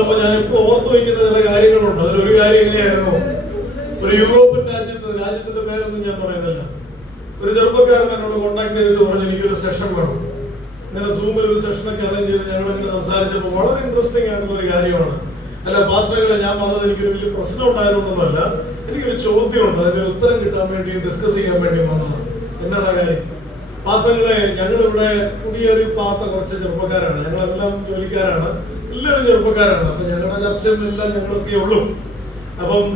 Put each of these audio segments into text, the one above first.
ആകുമ്പോൾ ഞാൻ ഇപ്പോൾ ഓർത്തു വയ്ക്കുന്ന ചില കാര്യങ്ങളുണ്ട്. അതിലൊരു കാര്യം എങ്ങനെയായിരുന്നു, ഒരു യൂറോപ്യൻ രാജ്യത്തിന്റെ പേരൊന്നും ഞാൻ പറയുന്നില്ല, ഒരു ചെറുപ്പക്കാരൻ എന്നോട് കോണ്ടാക്ട് ചെയ്തിട്ട് പറഞ്ഞു എനിക്കൊരു സെഷൻ വേണം. ഇങ്ങനെ സൂമിൽ ഒരു സെഷനൊക്കെ അറേഞ്ച് ചെയ്ത് ഞങ്ങളിങ്ങനെ സംസാരിച്ചപ്പോൾ വളരെ ഇൻട്രസ്റ്റിംഗ് ആയിട്ടുള്ള ഒരു കാര്യമാണ്. അല്ല പാസ്റ്ററുകളെ, ഞാൻ വന്നത് എനിക്കൊരു വലിയ പ്രശ്നം ഉണ്ടായതൊന്നുമല്ല, എനിക്കൊരു ചോദ്യമുണ്ട്, അതിന്റെ ഉത്തരം കിട്ടാൻ വേണ്ടി ഡിസ്കസ് ചെയ്യാൻ വേണ്ടി വന്നതാണ്. എന്നാണ് കാര്യം? പാസ്റ്ററുകളെ, ഞങ്ങളിവിടെ കുടിയേറി പാർത്ത കുറച്ച് ചെറുപ്പക്കാരാണ്, ഞങ്ങളെല്ലാം ജോലിക്കാരാണ്, എല്ലാവരും ചെറുപ്പക്കാരാണ്. അപ്പൊ ഞങ്ങളുടെ ചർച്ചയിലെല്ലാം ഞങ്ങളൊക്കെ ഉള്ളൂ. അപ്പം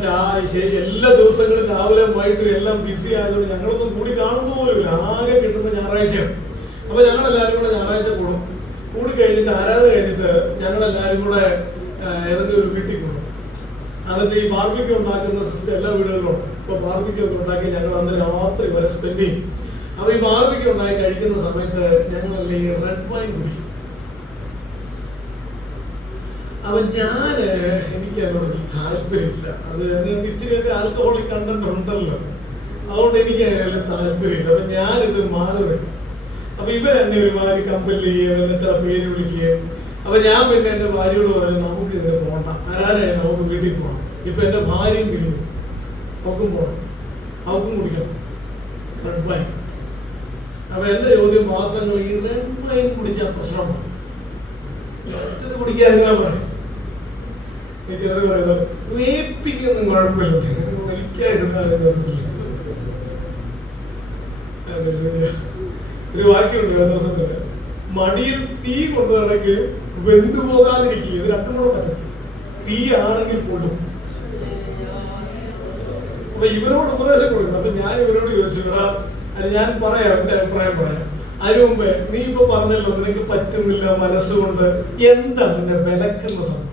എല്ലാ ദിവസങ്ങളും രാവിലെ വൈകിട്ടും എല്ലാം ബിസി ആയതുകൊണ്ട് ഞങ്ങളൊന്നും കൂടി കാണുന്ന പോലുമില്ല. ആകെ കിട്ടുന്ന ഞായറാഴ്ചയാണ്. അപ്പൊ ഞങ്ങളെല്ലാവരും കൂടെ ഞായറാഴ്ച കൂടി കഴിഞ്ഞിട്ട് ആരാധന കഴിഞ്ഞിട്ട് ഞങ്ങളെല്ലാവരും കൂടെ ഏതെങ്കിലും ഒരു വീട്ടിൽ കൂടും. എന്നിട്ട് ഈ ബാർബിക്യൂ ഉണ്ടാക്കുന്ന സിസ്റ്റം എല്ലാ വീടുകളിലും ഉണ്ട്. ഇപ്പൊ ബാർബിക്യൂ ഒക്കെ ഉണ്ടാക്കി ഞങ്ങൾ അന്ന് രാത്രി വരെ സ്പെൻഡ് ചെയ്യും. അപ്പൊ ഈ ബാർബിക്യൂ ഉണ്ടാക്കി കഴിക്കുന്ന സമയത്ത് ഞങ്ങളല്ലേ ഈ റെഡ് വൈൻ കുടിക്കും. അപ്പൊ എനിക്ക് അതിനോട് താല്പര്യമില്ല. അത് അതിനകത്ത് ഇച്ചിരിയൊക്കെ ആൽക്കഹോളിക് കണ്ടന്റ് ഉണ്ടല്ലോ, അതുകൊണ്ട് എനിക്ക് അതിൽ താല്പര്യമില്ല. അപ്പൊ ഞാനിത് മാറി. അപ്പൊ ഇവരെന്നെ ഒരുമാതിരി കമ്പൽ ചെയ്യുകയും ചില പേര് വിളിക്കുകയും. അപ്പൊ ഞാൻ പിന്നെ എന്റെ ഭാര്യയോട് പറഞ്ഞു, നമുക്ക് ഇതിന് പോകണ്ട, ആരാധന നമുക്ക് വീട്ടിൽ പോകണം. ഇപ്പൊ എന്റെ ഭാര്യയും തിരിഞ്ഞു, അവക്കും പോകണം, അവക്കും കുടിക്കണം റെഡ് വൈൻ. അപ്പൊ എന്റെ ചോദ്യം, മാസങ്ങൾ ഈ റെഡ് വൈൻ കുടിക്കാൻ പ്രശ്നമാണ്, ഇത് കുടിക്കാതിരുന്നാ പറയും. ഈ ചിലത് പറയുന്നത് വേപ്പിക്കൊന്നും കുഴപ്പമില്ല, വലിക്കാതിരുന്നാലും കുഴപ്പമില്ല. ഒരു വാക്യമുണ്ട് വേദപുസ്തകത്തില്, മടിയിൽ തീ കൊണ്ടുവരണമെങ്കിൽ വെന്തു പോകാതിരിക്കുക. ഇത് രണ്ടും കൂടെ പറ്റും. തീ ആണെങ്കിൽ പൊള്ളും. അപ്പൊ ഇവരോട് ഉപദേശം കൊടുക്കണം. അപ്പൊ ഞാൻ ഇവരോട് ചോദിച്ചു, അത് ഞാൻ പറയാം, എന്റെ അഭിപ്രായം പറയാം. അതിനു മുമ്പേ നീ ഇപ്പൊ പറഞ്ഞല്ലോ നിനക്ക് പറ്റുന്നില്ല മനസ്സുകൊണ്ട്, എന്താ നിന്നെ വിലക്കുന്ന സംഭവം?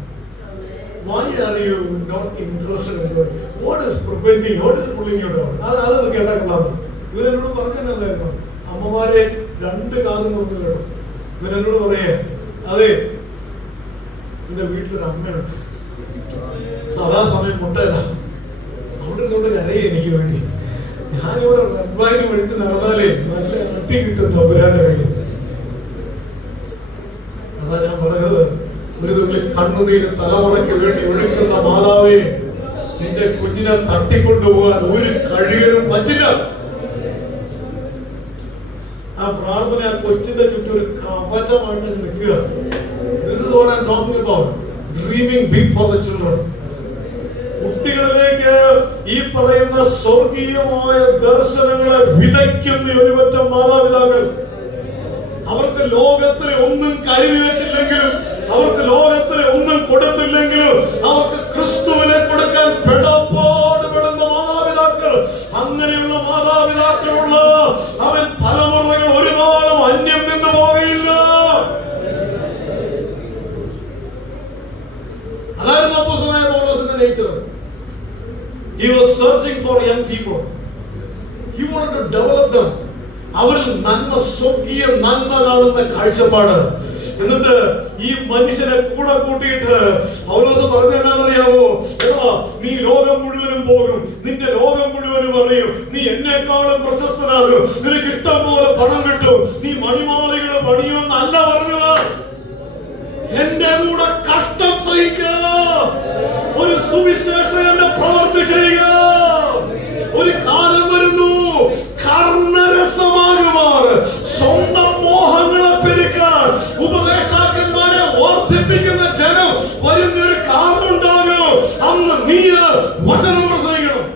Why are you not interested in God? What is preventing? What is pulling you down? അതൊന്ന് കേട്ടാ കൊള്ളാം. ഇവരെന്നോട് പറഞ്ഞെന്തായിരുന്നു, അമ്മമാരെ രണ്ട് കാതും നോക്കി കേട്ടോ. ഇവരെന്നോട് പറയേ, അതെ എന്റെ വീട്ടിലൊരു അമ്മയുണ്ട്, സദാസമയം മുട്ടയില്ല, അവിടെ നിന്നോട് കരയെ എനിക്ക് വേണ്ടി. ഞാനിവിടെ റെഡ് വൈൻ മേടിച്ച് നടന്നാലേ നല്ല അട്ടി കിട്ടും തമ്പുരാന്റെ കയ്യിൽ. അതാ ഞാൻ പറയുന്നത്, ഒരു തുള്ളി കണ്ണുനീര് തലമുറയ്ക്ക് വേണ്ടി ഒഴുക്കുന്ന മാതാവേ, നിന്റെ കുഞ്ഞിനെ തട്ടിക്കൊണ്ടുപോകാൻ ഒരു കഴിയലും പറ്റില്ല. ആ പ്രാർത്ഥന ആ കൊച്ചിന്റെ ചുറ്റും ഒരു കവചമായിട്ട് നിൽക്കുക. This is what I'm talking about. Dreaming big for the children. കുട്ടികളിലേക്ക് ഈ പറയുന്ന സ്വർഗീയമായ ദർശനങ്ങളെ വിതയ്ക്കുന്ന ഒരു പറ്റം മാതാപിതാക്കൾ. അവർക്ക് ലോകത്തിൽ ഒന്നും കരുതി വെച്ചില്ലെങ്കിലും, അവർക്ക് ലോകത്തിൽ ഒന്നും കൊടുത്തില്ലെങ്കിലും, അവർക്ക് ക്രിസ്തുവിനെ കൊടുക്കാൻ പെടുന്ന മാതാപിതാക്കൾ. അങ്ങനെയുള്ള മാതാപിതാക്കളുള്ള അവൻ തലമുറകൾ ഒരു നാളും അന്യം നിന്ന് പോകയില്ല. അതായിരുന്നു അപ്പോസ്തലനായ പൗലോസിന്റെ nature. He was searching for young people. He wanted to develop them. അവരിൽ നന്മ, സ്വർഗീയ നന്മ കാണുന്ന കാഴ്ചപ്പാട്. എന്നിട്ട് ഈ മനുഷ്യനെ കൂടെ കൂട്ടിയിട്ട് പൗലോസ് പറഞ്ഞെന്നറിയാമോ, നീ ലോകം മുഴുവനും പോകും, നിന്റെ ലോകം മുഴുവനും അറിയും, നീ എന്നെക്കാളും പ്രശസ്തനാകും, നിനക്ക് ഇഷ്ടം പോലെ പണം കിട്ടും, നീ മണിമാളികൾ പണിയുമെന്നല്ല പറഞ്ഞത്. എന്റെ കൂടെ കഷ്ടം സഹിക്കുക, ഒരു സുവിശേഷകന്റെ പ്രവർത്തി ചെയ്യുക. ഒരു കാലം വരുന്നു, കർണരസമാകുമാർ സ്വന്തം മോഹങ്ങളെ പെരുക്കാൻ ഉപദേഷ്ടാക്കന്മാരെ വർദ്ധിപ്പിക്കുന്ന ജനം വരുന്നൊരു കാലമുണ്ടാകും. അന്ന് നീ വചനം പ്രസംഗിക്കണം.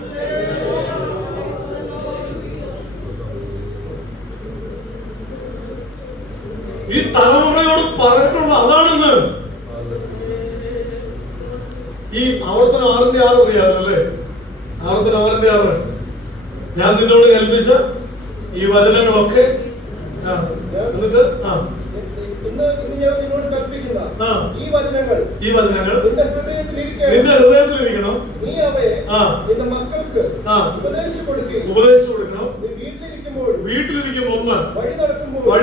ഈ തലമുറയോട് പറഞ്ഞിട്ടുള്ള അതാണെന്ന്. ഈ ആവർത്തനം 6:6 അറിയാമല്ലേ? ആവർത്തനം 6:6. ഞാൻ നിന്നോട് കൽപ്പിച്ച ഈ വചനങ്ങളൊക്കെ എന്നിട്ട് ഈ വചനങ്ങൾ നിന്റെ ഹൃദയത്തിലിരിക്കണം. നീ അവയെ നിന്റെ മക്കൾക്ക് ഉപദേശിച്ചു കൊടുക്കണം. വീട്ടിലിരിക്കുമ്പോൾ 1, വഴി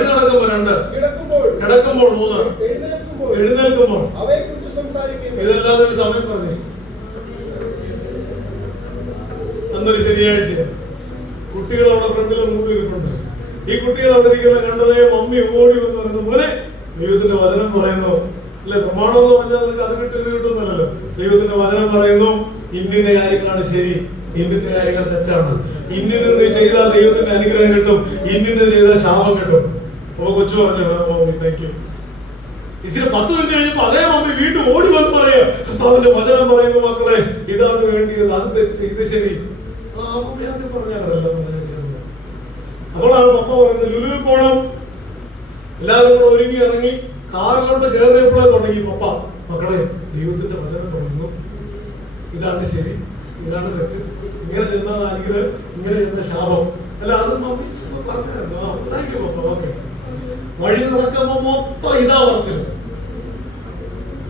നടക്കുമ്പോൾ 2, കിടക്കുമ്പോൾ 3, എഴുന്നേൽക്കുമ്പോൾ. ഇതല്ലാതെ ഒരു സമയം പറഞ്ഞേ. അന്നൊരു ശനിയാഴ്ച കുട്ടികൾ അവിടെ ഫ്രണ്ടിലെ റൂമിൽ ഇരിപ്പുണ്ട്. ഈ കുട്ടികൾ അവിടെ ഇരിക്കുന്ന കണ്ടതേ മമ്മി ഓടി വന്ന് പറയുന്നു, മോനെ ദൈവത്തിന്റെ വചനം പറയുന്നു, അല്ലെ? പ്രമാണം എന്ന് പറഞ്ഞാൽ നിനക്ക് അത് കിട്ടും ഇത് കിട്ടുന്നല്ലോ. ദൈവത്തിന്റെ വചനം പറയുന്നു ഇന്നിന്റെ കാര്യങ്ങളാണ് ശരി, ഇന്നിന്റെ കാര്യങ്ങൾ തെറ്റാണ്. ഇന്നിന് നീ ചെയ്താൽ ദൈവത്തിന്റെ അനുഗ്രഹം കിട്ടും, ഇന്നിന് ചെയ്താൽ ശാപം കിട്ടും. അപ്പൊ കൊച്ചു പറഞ്ഞു മമ്മി താങ്ക് യു. ഇച്ചിരി 10 മിനിറ്റ് കഴിഞ്ഞപ്പോ അതേ മമ്മി വീണ്ടും ഓടി വന്ന് പറയാ കർത്താവിന്റെ വചനം പറയുന്നു മക്കളെ ഇതാണ് വേണ്ടിയത്, അത് തെറ്റ്, ഇത് ശരി. മമ്മി ആദ്യം പറഞ്ഞാലല്ല. അപ്പോഴാണ് പപ്പ പറയുന്നത് ലുലുവിൽ പോണം. എല്ലാവരും കൂടെ ഒരുങ്ങി ഇറങ്ങി കാറിലോട്ട് കയറിയപ്പോഴേ തുടങ്ങി പപ്പ മക്കളെ ദൈവത്തിന്റെ വചനം പറയുന്നു ഇതാണ് ശരി, ഇതാണ് തെറ്റ്, ഇങ്ങനെ ചെന്നാൽ അനുഗ്രഹം, ഇങ്ങനെ ചെന്ന ശാപം. അല്ല അത് മമ്മി പറഞ്ഞു. Thank you papa. ഓക്കെ. വഴി നടക്കുമ്പോ മൊത്തം ഇതാ പറിച്ചത്.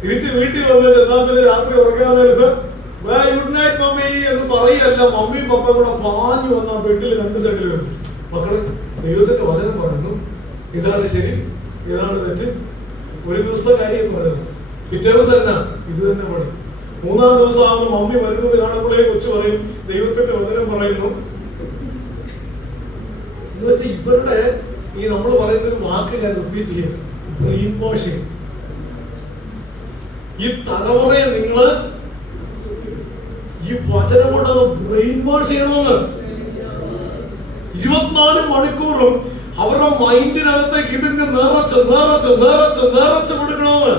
തിരിച്ച് വീട്ടിൽ വന്നിട്ട് എന്നാ പിന്നെ രാത്രി ഉറക്കാൻ നേരത്ത് ഗുഡ് നൈറ്റ് മമ്മി എന്ന് പറയല്ല, മമ്മിയും പപ്പയും കൂടെ പാഞ്ഞു വന്ന ആ ബെഡിൽ 2 സൈഡിൽ വരും. മക്കളെ ദൈവത്തിന്റെ വചനം പറയുന്നു ഇതാണ് ശരി, ഇതാണ് തെറ്റ്. ഒരു ദിവസത്തെ കാര്യം പറയുന്നത്. പിറ്റേ ദിവസം എന്നാ ഇത് തന്നെ പണി. 3-ാം ദിവസം ആവുമ്പോൾ മമ്മി വരുന്നത് കാണുമ്പോഴേ കൊച്ചു പറയും ദൈവത്തിന്റെ വചനം പറയുന്നു എന്ന് വെച്ചാൽ ഇവരുടെ ഈ നമ്മൾ പറയുന്ന ഒരു വാക്ക് ഞാൻ റിപ്പീറ്റ് ചെയ്യും, ബ്രെയിൻ വാഷിംഗ്. ഈ തലമുറയെ നിങ്ങള് ഈ വചനം കൊണ്ടത് ബ്രെയിൻ വാഷ് ചെയ്യണമെന്ന്. 24 മണിക്കൂറും അവരുടെ മൈൻഡിനകത്തേക്ക് ഇതിന് നിറച്ച് നിറച്ച് നിറച്ച് നിറച്ച് കൊടുക്കണമെന്ന്.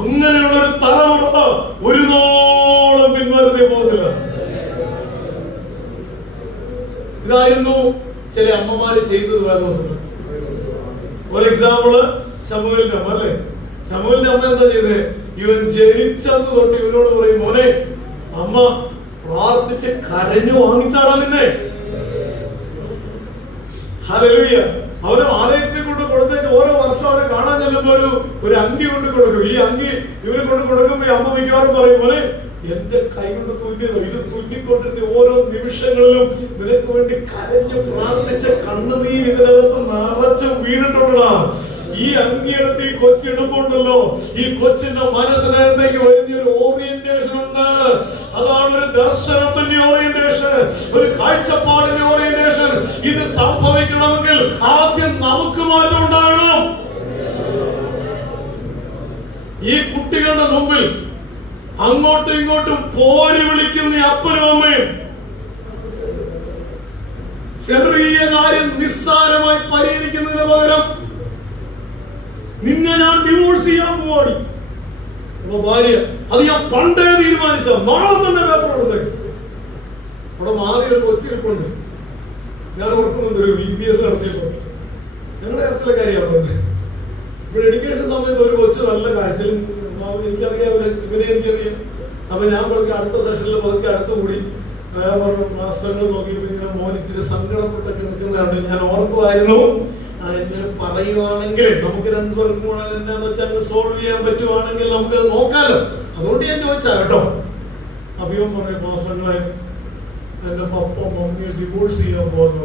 അങ്ങനെയുള്ള ഒരു തലമുറ ഒരു നാളും പിന്മാറുന്നേ പോകുന്നില്ല. ഇതായിരുന്നു ചില അമ്മമാര് ചെയ്തത് വേദവസത്തിൽ. ഒരു എക്സാമ്പിള് ശമൂവേലിന്റെ അമ്മ അല്ലേ? ശമൂവേലിന്റെ അമ്മ എന്താ ചെയ്തേ? ഇവൻ ജനിച്ചെന്ന് തൊട്ട് ഇവനോട് പറയും മോനെ അമ്മ പ്രാർത്ഥിച്ച് കരഞ്ഞു വാങ്ങിച്ചാടാ നിന്നെ. ഹല്ലേലൂയ. അവന് ആലയത്തിൽ കൊണ്ട് കൊടുത്തേക്ക് ഓരോ വർഷം അവനെ കാണാൻ ചെല്ലുമ്പോ ഒരു അങ്കി കൊണ്ട് കൊടുക്കും. ഈ അങ്കി ഇവന് കൊണ്ട് കൊടുക്കുമ്പോ അമ്മ മിക്കവാറും പറയും മോനെ എന്റെ കൈ കൊണ്ട് തുന്നിയതോ, ഇത് തുന്നിക്കൊണ്ടിരുന്ന ഓരോ നിമിഷങ്ങളിലും നിനക്ക് വേണ്ടി കരഞ്ഞു പ്രാർത്ഥിച്ച കണ്ണുനീർ ഇതിനകത്ത് നിറച്ച് വീണിട്ടുള്ളതാ. ഈ അങ്കിയെടുത്ത് ഈ കൊച്ചിടുമ്പോണ്ടല്ലോ ഈ കൊച്ചിന്റെ മനസ്സിനകത്തേക്ക് വരുന്ന ഒരു ഓറിയന്റേഷൻ ഉണ്ട്. അതാണ് ഒരു ദർശനത്തിന്റെ ഓറിയന്റേഷൻ, ഒരു കാഴ്ചപ്പാടിന്റെ ഓറിയന്റേഷൻ. ഇത് സംഭവിക്കണമെങ്കിൽ ആദ്യം നമുക്ക് മാറ്റം ഉണ്ടാകണം. ഈ കുട്ടികളുടെ മുമ്പിൽ അങ്ങോട്ടും ഇങ്ങോട്ടും പോരി വിളിക്കുന്ന അപ്പനും അമ്മയും ചെറിയ കാര്യം നിസ്സാരമായി പരിഹരിക്കുന്നതിന് പകരം നിന്നെ ഞാൻ ഡിവോഴ്സ് ചെയ്യാൻ പോവാടി ഭാര്യ, അത് ഞാൻ പണ്ടേ തീരുമാനിച്ച നാളെ തന്നെ പേപ്പർ കൊടുത്തേക്ക്. അവിടെ മാറി ഒരു കൊച്ചിരിപ്പുണ്ട്. ഞാൻ ഓർക്കുന്നുണ്ട് ഒരു VBS നടത്തിയപ്പോ ഞങ്ങളുടെ ചർച്ചിലെ കാര്യമാണ് പറഞ്ഞത്. ഇവിടെ എഡ്യൂക്കേഷൻ സമയത്ത് ഒരു കൊച്ചു നല്ല കാഴ്ചയും എനിക്കറിയാം, ഇവനെ എനിക്കറിയാം. അപ്പൊ ഞാൻ പറഞ്ഞ അടുത്ത സെഷനിൽ പതുക്കെ അടുത്ത് കൂടി ഞാൻ പറഞ്ഞു മാസ്റ്ററുകൾ നോക്കിയപ്പോ ഇങ്ങനെ മോൻ ഇത്തിരി സങ്കടപ്പെട്ടൊക്കെ നിൽക്കുന്നതാണ്. ഞാൻ ഓർക്കുമായിരുന്നു എന്നെ പറയുവാണെങ്കിൽ നമുക്ക് 2 പേർക്കും കൂടെ എന്താന്ന് വെച്ചാൽ സോൾവ് ചെയ്യാൻ പറ്റുവാണെങ്കിൽ നമുക്ക് നോക്കാലോ. അതുകൊണ്ട് ഞാൻ ചോദിച്ചാ കേട്ടോ. അഭിയം പറഞ്ഞു മാസ്റ്ററുകളെ എന്റെ പപ്പ മമ്മിയെ ഡിവോഴ്സ് ചെയ്യാൻ പോകുന്ന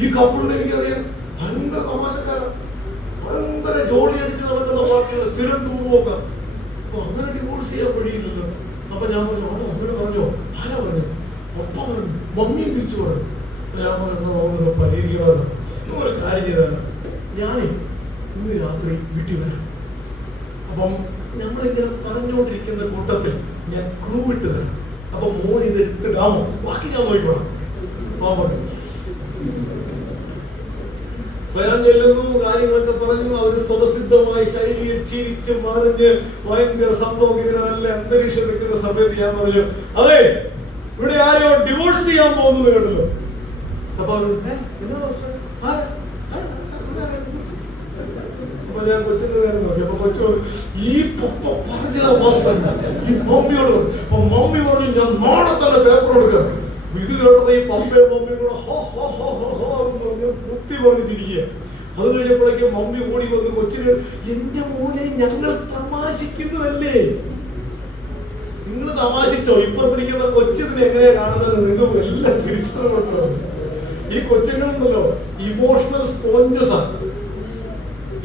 ഈ കപ്പിളിനെ എനിക്കറിയാം. ഭയങ്കര തമാശക്കാരാ, ഭയങ്കര ജോലി അടിച്ച് നടക്കുന്ന പാർട്ടിയാണ്, സ്ഥിരം ടൂർ പോക്കാം. അപ്പൊ അങ്ങനെ ഡിവോഴ്സ് ചെയ്യാൻ വഴിയില്ലല്ലോ. അപ്പൊ ഞാൻ പറഞ്ഞു അങ്ങനെ പറഞ്ഞോ? ആരാ പറഞ്ഞു? പപ്പ പറഞ്ഞു, മമ്മിയും തിരിച്ചു പറഞ്ഞു. ഞാൻ പറഞ്ഞു പരിഹരിക്കാമല്ലോ. ഒരു കാര്യം ചെയ്താലോ, ഞാനേ ഇന്ന് രാത്രി വീട്ടിൽ വരാം. അപ്പം നമ്മളിങ്ങനെ പറഞ്ഞുകൊണ്ടിരിക്കുന്ന കൂട്ടത്തിൽ ഞാൻ ക്ലൂ ഇട്ട് തരാം. അപ്പൊ മോൻ ഇത് എടുത്തിടാമോ? ബാക്കി ഞാൻ നോക്കിക്കോളാം. വരാൻ ചെല്ലുന്നു, കാര്യങ്ങളൊക്കെ പറഞ്ഞു. അവര് സ്വതസിദ്ധമായ ശൈലിയിൽ ചിരിച്ച് മറിഞ്ഞ് ഭയങ്കര സംഭവം ഇങ്ങനെ നല്ല അന്തരീക്ഷം നിൽക്കുന്ന സമയത്ത് ഞാൻ പറഞ്ഞു അതെ ഇവിടെ ആരോ ഡിവോഴ്സ് ചെയ്യാൻ പോകുന്നത് കേട്ടല്ലോ. അപ്പൊ ഞാൻ കൊച്ചിന്റെ നേരം നോക്കി. അപ്പൊ കൊച്ചു ഈ പറഞ്ഞ ഈ മമ്മിയോട് മമ്മി പറഞ്ഞു ഞാൻ നാളെ തന്നെ പേപ്പർ കൊടുക്കാം. ഇത് കേട്ടത് ഈ പപ്പയും മമ്മിയും കൂടെ കുത്തി പറഞ്ഞിരിക്കുക. അത് കഴിഞ്ഞപ്പോഴേക്കും മമ്മി ഓടി വന്ന് കൊച്ചിന് എന്റെ മോനെ ഞങ്ങൾ തമാശിക്കുന്നതല്ലേ, നിങ്ങൾ തമാശിച്ചോ? ഇപ്പുറത്തിരിക്കുന്ന കൊച്ചിനെ എങ്ങനെയാ കാണുന്നത് നിങ്ങൾക്ക് എല്ലാം തിരിച്ചറിവുണ്ടോ? ഈ കൊച്ചുങ്ങളുണ്ടല്ലോ ഇമോഷണൽ സ്പോഞ്ചസ് ആണ്.